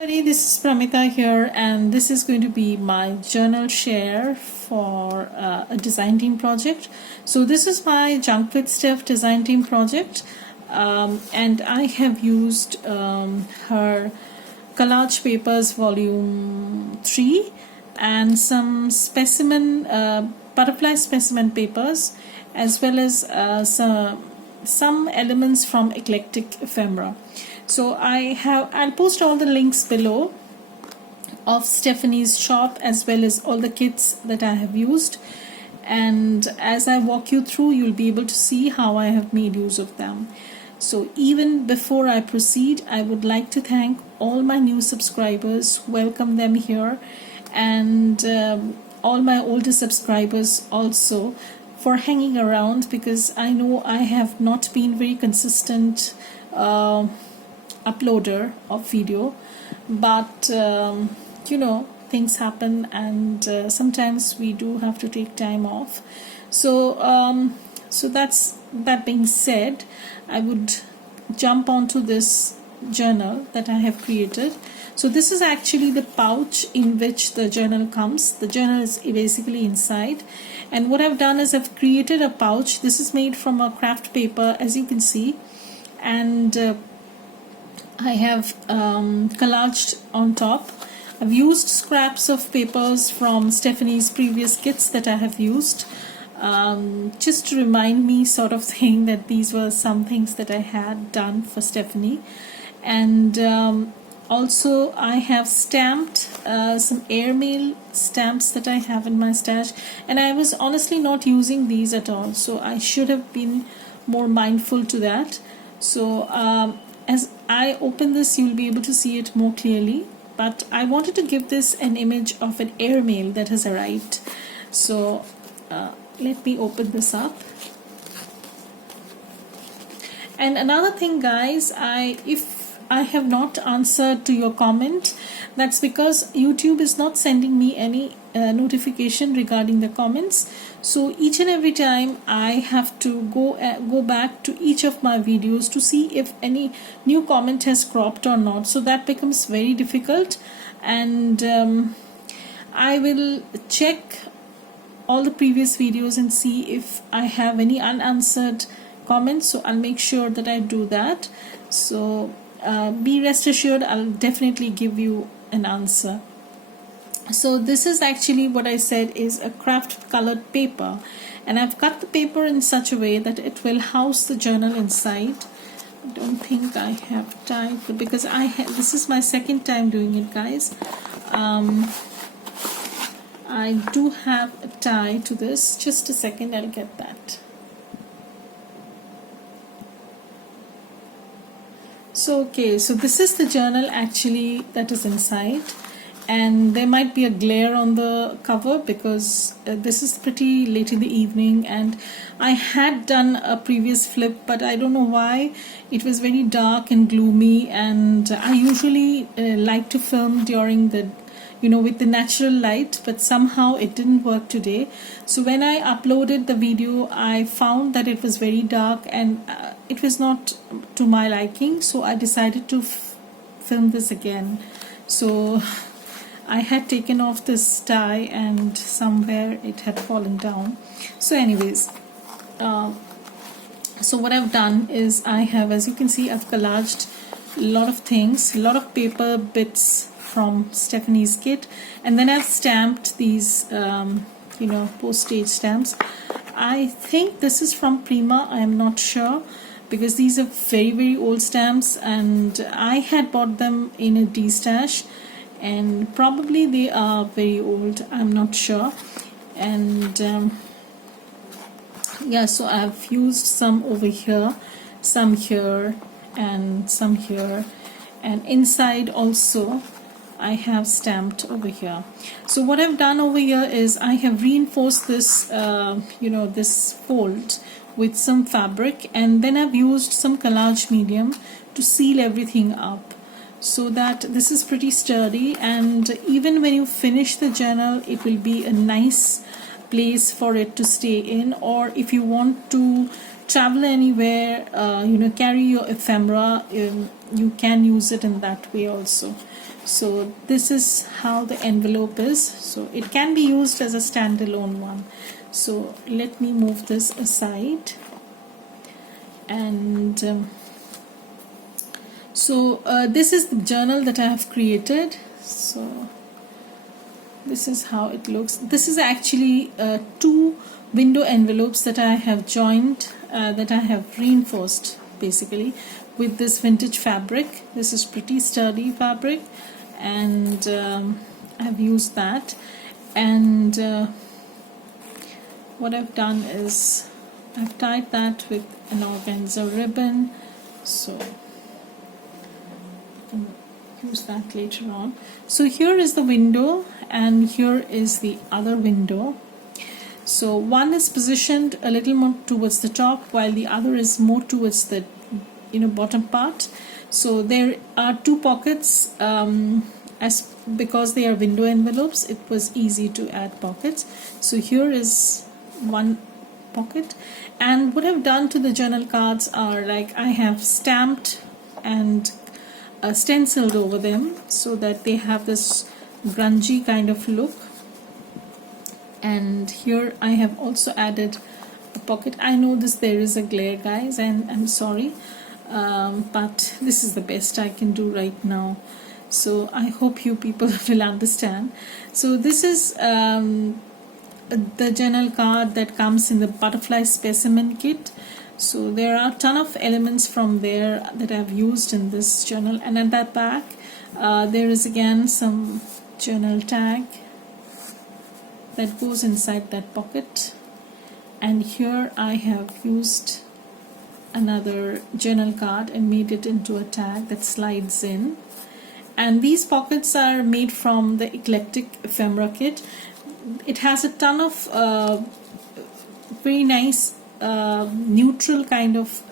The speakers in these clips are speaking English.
Hey, this is Pramita here, and this is going to be my journal share for a design team project. So this is my Junk with Steph design team project, and I have used her Collage Papers Volume 3 and some specimen butterfly specimen papers, as well as some elements from Eclectic Ephemera. So I'll post all the links below of Stephanie's shop, as well as all the kits that I have used, and as I walk you through, you'll be able to see how I have made use of them. So even before I proceed, I would like to thank all my new subscribers, welcome them here, and all my older subscribers also for hanging around, because I know I have not been very consistent uploader of video, but things happen, and sometimes we do have to take time off. So that being said, I would jump onto this journal that I have created. So this is actually the pouch in which the journal comes. The journal is basically inside, and what I've done is I've created a pouch. This is made from a craft paper, as you can see, and I have collaged on top. I've used scraps of papers from Stephanie's previous kits that I have used, just to remind me, sort of thing, that these were some things that I had done for Stephanie. And also I have stamped some airmail stamps that I have in my stash, and I was honestly not using these at all, so I should have been more mindful to that. So as I open this, you'll be able to see it more clearly, but I wanted to give this an image of an airmail that has arrived. So let me open this up. And another thing, guys, if I have not answered to your comment, that's because YouTube is not sending me any notification regarding the comments. So each and every time I have to go back to each of my videos to see if any new comment has cropped or not. So that becomes very difficult, and I will check all the previous videos and see if I have any unanswered comments. So I'll make sure that I do that. So be rest assured, I'll definitely give you an answer. So this is actually, what I said, is a craft colored paper, and I've cut the paper in such a way that it will house the journal inside. I don't think I have tied, because this is my second time doing it, guys. I do have a tie to this. Just a second, I'll get that. So okay, so this is the journal actually that is inside, and there might be a glare on the cover because this is pretty late in the evening, and I had done a previous flip, but I don't know why it was very dark and gloomy, and I usually like to film during the with the natural light, but somehow it didn't work today. So when I uploaded the video, I found that it was very dark, and it was not to my liking, so I decided to film this again. So I had taken off this tie, and somewhere it had fallen down. So anyways, so what I've done is I have, as you can see, I've collaged a lot of things, a lot of paper bits from Stephanie's kit, and then I've stamped these postage stamps. I think this is from Prima, I am not sure, because these are very, very old stamps, and I had bought them in a D-stash, and probably they are very old, I'm not sure. And yeah, so I've used some over here, some here, and some here, and inside also I have stamped over here. So what I've done over here is I have reinforced this this fold with some fabric, and then I've used some collage medium to seal everything up, so that this is pretty sturdy, and even when you finish the journal, it will be a nice place for it to stay in. Or if you want to travel anywhere, carry your ephemera, you can use it in that way also. So this is how the envelope is. So it can be used as a standalone one. So let me move this aside. And this is the journal that I have created. So this is how it looks. This is actually 2 window envelopes that I have joined, that I have reinforced basically with this vintage fabric. This is pretty sturdy fabric, and I've used that. And what I've done is I've tied that with an organza ribbon, so I can use that later on. So here is the window, and here is the other window. So one is positioned a little more towards the top, while the other is more towards the bottom part. So there are 2 pockets. Because they are window envelopes, it was easy to add pockets. So here is one pocket, and what I've done to the journal cards are, like, I have stamped and stenciled over them so that they have this grungy kind of look. And here I have also added a pocket. I know there is a glare, guys, and I'm sorry, but this is the best I can do right now. So I hope you people will understand. So this is the journal card that comes in the butterfly specimen kit. So there are a ton of elements from there that I've used in this journal. And at that back there is again some journal tag that goes inside that pocket. And here I have used another journal card and made it into a tag that slides in. And these pockets are made from the Eclectic Ephemera kit. It has a ton of very nice neutral kind of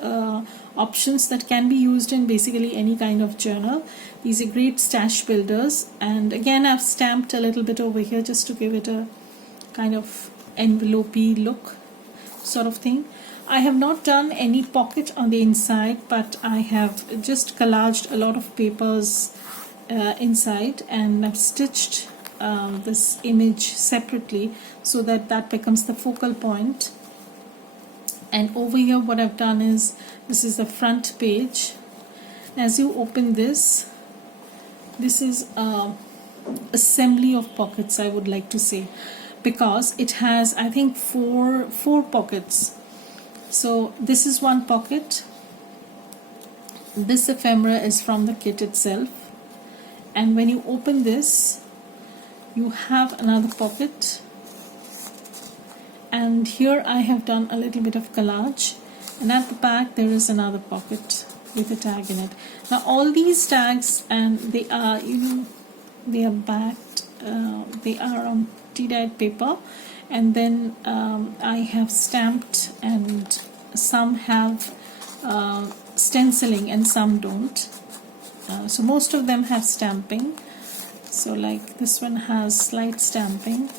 options that can be used in basically any kind of journal. These are great stash builders. And again, I've stamped a little bit over here just to give it a kind of envelope-y look sort of thing. I have not done any pocket on the inside, but I have just collaged a lot of papers inside, and I've stitched this image separately so that that becomes the focal point. And over here what I've done is, this is the front page. As you open this is a assembly of pockets, I would like to say, because it has, I think, four pockets. So this is one pocket. This ephemera is from the kit itself, and when you open this, you have another pocket. And here I have done a little bit of collage, and at the back there is another pocket with a tag in it. Now all these tags, and they are, they are backed, they are on tea-dyed paper, and then I have stamped, and some have stenciling and some don't. So most of them have stamping. So like this one has slight stamping.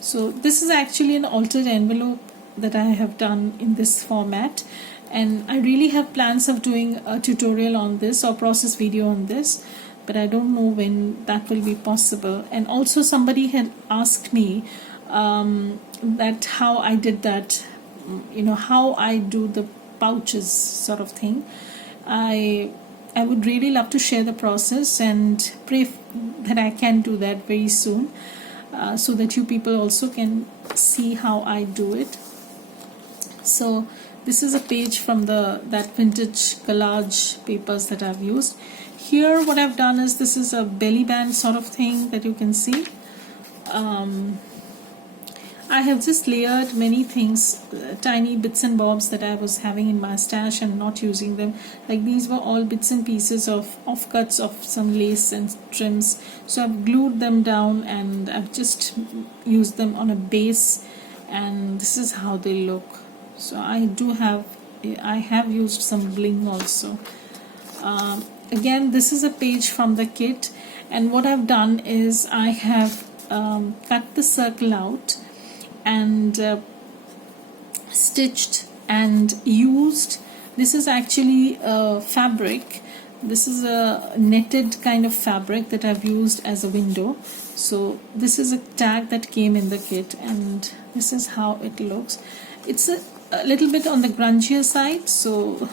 So this is actually an altered envelope that I have done in this format, and I really have plans of doing a tutorial on this or process video on this, but I don't know when that will be possible. And also somebody had asked me that how I did that, how I do the pouches sort of thing. I would really love to share the process, and pray that I can do that very soon, so that you people also can see how I do it. So this is a page from that vintage collage papers that I've used. Here what I've done is, this is a belly band sort of thing that you can see. I have just layered many things, tiny bits and bobs that I was having in my stash and not using them. Like these were all bits and pieces of offcuts of some lace and trims. So I've glued them down, and I've just used them on a base, and this is how they look. So I have used some bling also. Again, this is a page from the kit, and what I've done is I have cut the circle out and stitched and used, this is actually fabric this is a netted kind of fabric that I've used as a window. So this is a tag that came in the kit, and this is how it looks. It's a little bit on the grungier side, so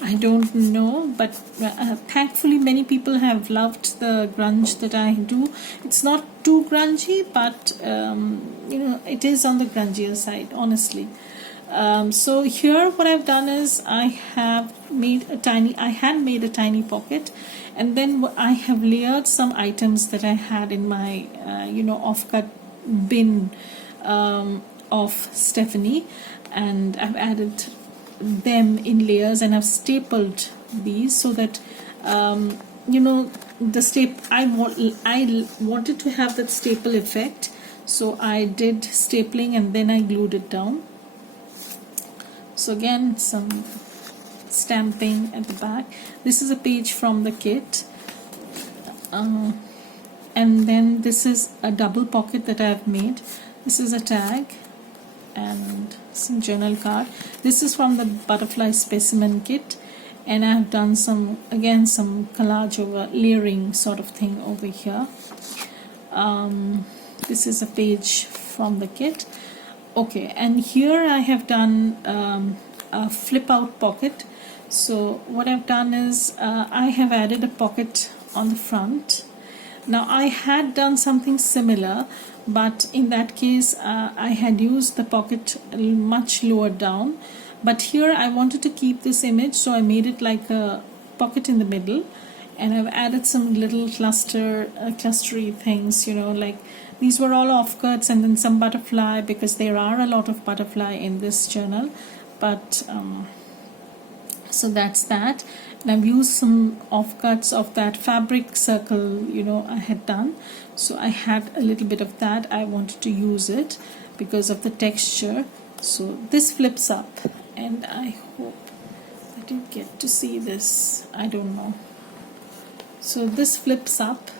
I don't know, but thankfully many people have loved the grunge that I do. It's not too grungy, but it is on the grungier side, honestly. So here what I've done is I had made a tiny pocket, and then I have layered some items that I had in my offcut bin of Stephanie, and I've added them in layers, and I've stapled these so that I wanted to have that staple effect, so I did stapling and then I glued it down. So again, some stamping at the back. This is a page from the kit, and then this is a double pocket that I've made. This is a tag and some journal card. This is from the butterfly specimen kit, and I have done some collage over layering sort of thing over here. This is a page from the kit. Okay, and here I have done a flip out pocket. So what I've done is I have added a pocket on the front. Now I had done something similar, but in that case I had used the pocket much lower down, but here I wanted to keep this image, so I made it like a pocket in the middle, and I've added some little clustery things, like these were all offcuts, and then some butterfly, because there are a lot of butterfly in this journal. But so that's that, and I've used some offcuts of that fabric circle I had done, so I had a little bit of that. I wanted to use it because of the texture. So this flips up, and I hope that you get to see this. I don't know. So this flips up,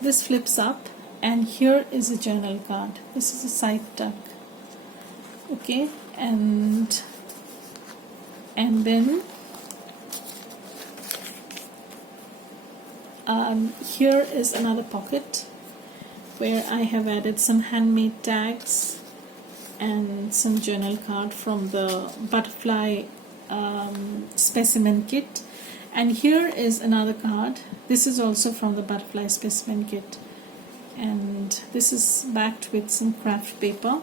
this flips up, and here is a journal card. This is a side tuck. Okay, and then here is another pocket where I have added some handmade tags and some journal card from the butterfly specimen kit. And here is another card. This is also from the butterfly specimen kit, and this is backed with some craft paper.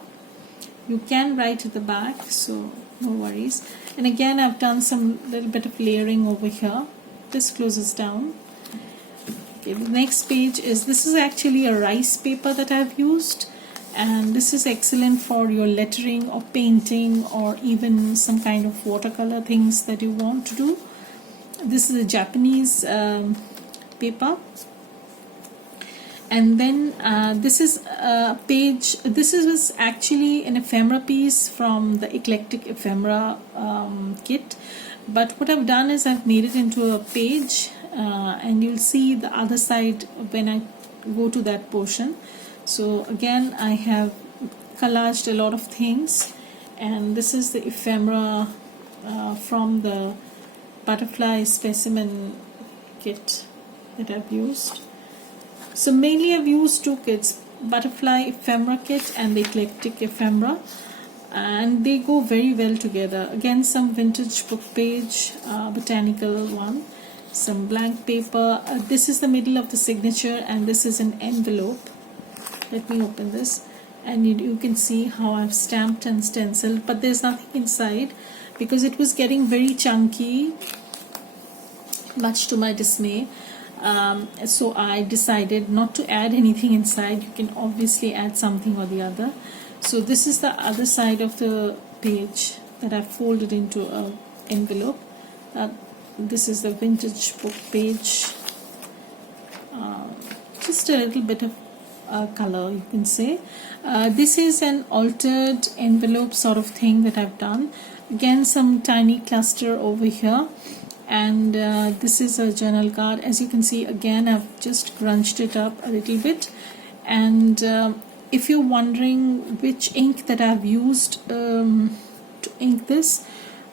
You can write at the back, so no worries. And again, I've done some little bit of layering over here. This closes down. Okay, the next page this is actually a rice paper that I've used, and this is excellent for your lettering or painting or even some kind of watercolor things that you want to do. This is a Japanese paper, and then this is a page. This is actually an ephemera piece from the Eclectic Ephemera kit, but what I've done is I've made it into a page, and you'll see the other side when I go to that portion. So again, I have collaged a lot of things, and this is the ephemera from the butterfly specimen kit that I've used. So mainly I've used two kits, butterfly ephemera kit and the Eclectic ephemera, and they go very well together. Again, some vintage book page, botanical one, some blank paper. This is the middle of the signature, and this is an envelope. Let me open this, and you can see how I've stamped and stenciled, but there's nothing inside because it was getting very chunky, much to my dismay. So I decided not to add anything inside. You can obviously add something or the other. So this is the other side of the page that I've folded into an envelope. This is the vintage book page. Just a little bit of color, you can say. This is an altered envelope sort of thing that I've done. Again, some tiny cluster over here, and this is a journal card. As you can see, again, I've just crunched it up a little bit. And if you're wondering which ink that I've used to ink this,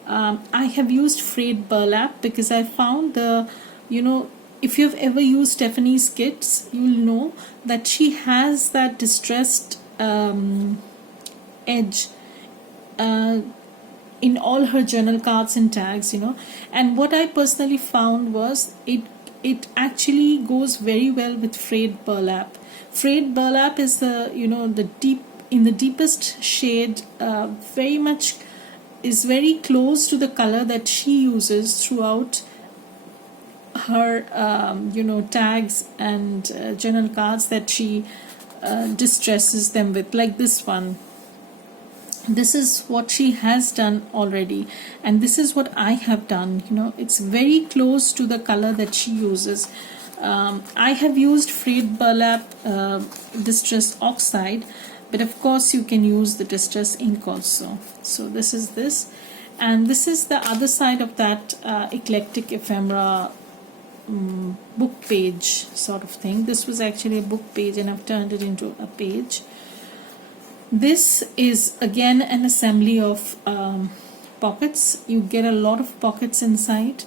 I have used frayed burlap because I found if you've ever used Stephanie's kits, you'll know that she has that distressed edge in all her journal cards and tags, and what I personally found was it actually goes very well with frayed burlap. Frayed burlap is the deepest shade, is very close to the color that she uses throughout her tags and journal cards that she distresses them with, like this one. This is what she has done already, and this is what I have done. It's very close to the color that she uses. I have used frayed burlap distress oxide, but of course you can use the distress ink also. So this is this, and this is the other side of that eclectic ephemera book page sort of thing. This was actually a book page and I've turned it into a page. This is again an assembly of pockets. You get a lot of pockets inside.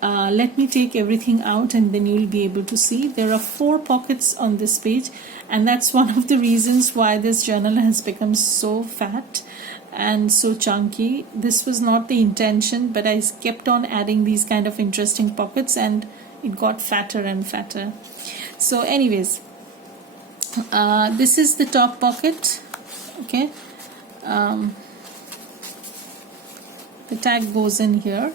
Let me take everything out and then you'll be able to see. There are 4 pockets on this page, and that's one of the reasons why this journal has become so fat and so chunky. This was not the intention, but I kept on adding these kind of interesting pockets and it got fatter and fatter. So anyways, this is the top pocket. Okay, the tag goes in here,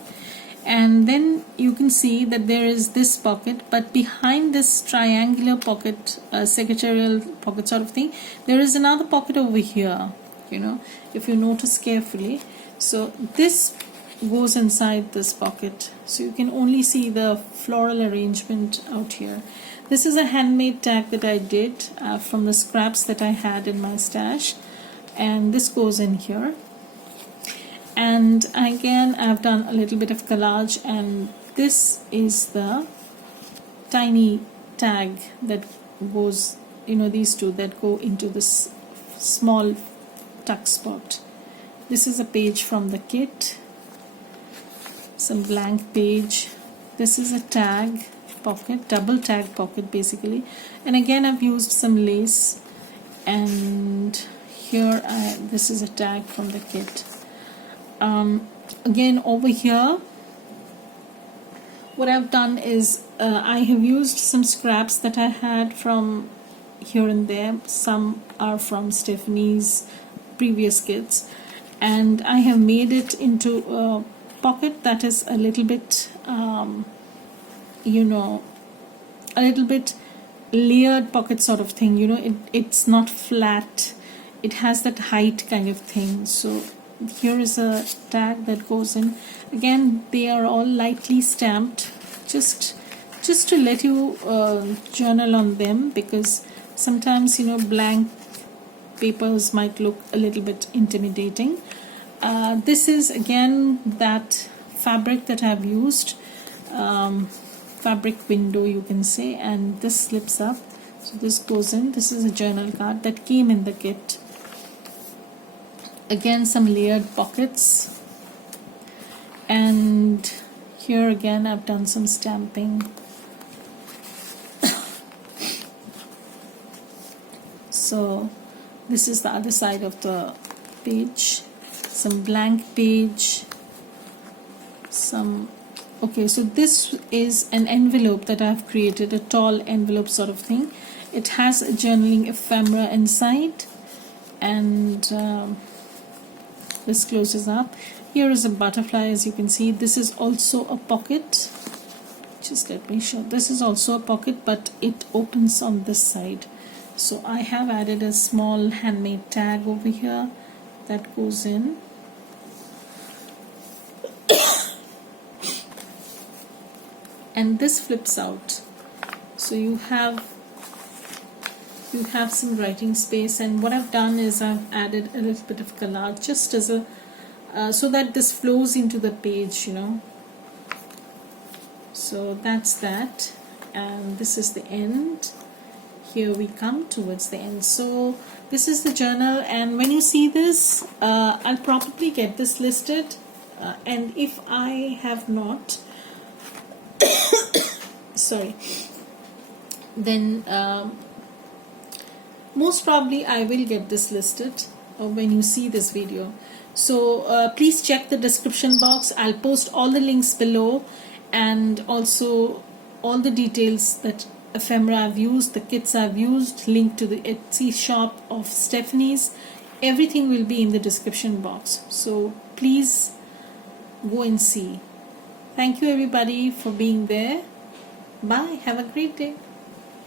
and then you can see that there is this pocket, but behind this triangular pocket, secretarial pocket sort of thing, there is another pocket over here, if you notice carefully. So this goes inside this pocket, so you can only see the floral arrangement out here. This is a handmade tag that I did from the scraps that I had in my stash, and this goes in here. And again, I've done a little bit of collage, and this is the tiny tag that goes, these two that go into this small tuck spot. This is a page from the kit, some blank page. This is a tag pocket, double tag pocket basically, and again I've used some lace, and here this is a tag from the kit. Again over here, what I've done is I have used some scraps that I had from here and there. Some are from Stephanie's previous kits, and I have made it into a pocket that is a little bit a little bit layered pocket sort of thing. It's not flat, it has that height kind of thing. So here is a tag that goes in. Again, they are all lightly stamped, just to let you journal on them, because sometimes blank papers might look a little bit intimidating. This is again that fabric that I've used, fabric window you can say, and this slips up, so this goes in. This is a journal card that came in the kit. Again, some layered pockets, and here again I've done some stamping. So this is the other side of the page, some blank page, okay, so this is an envelope that I've created, a tall envelope sort of thing. It has a journaling ephemera inside, and this closes up. Here is a butterfly, as you can see. This is also a pocket. Just let me show. This is also a pocket, but it opens on this side. So I have added a small handmade tag over here that goes in. And this flips out, so you have some writing space. And what I've done is I've added a little bit of collage, just as a so that this flows into the page, so that's that. And this is the end. Here we come towards the end. So this is the journal, and when you see this, I'll probably get this listed And if I have not, sorry, then most probably I will get this listed when you see this video. So please check the description box. I'll post all the links below, and also all the details that ephemera I've used, the kits I've used, link to the Etsy shop of Stephanie's. Everything will be in the description box. So please go and see. Thank you everybody for being there. Bye. Have a great day.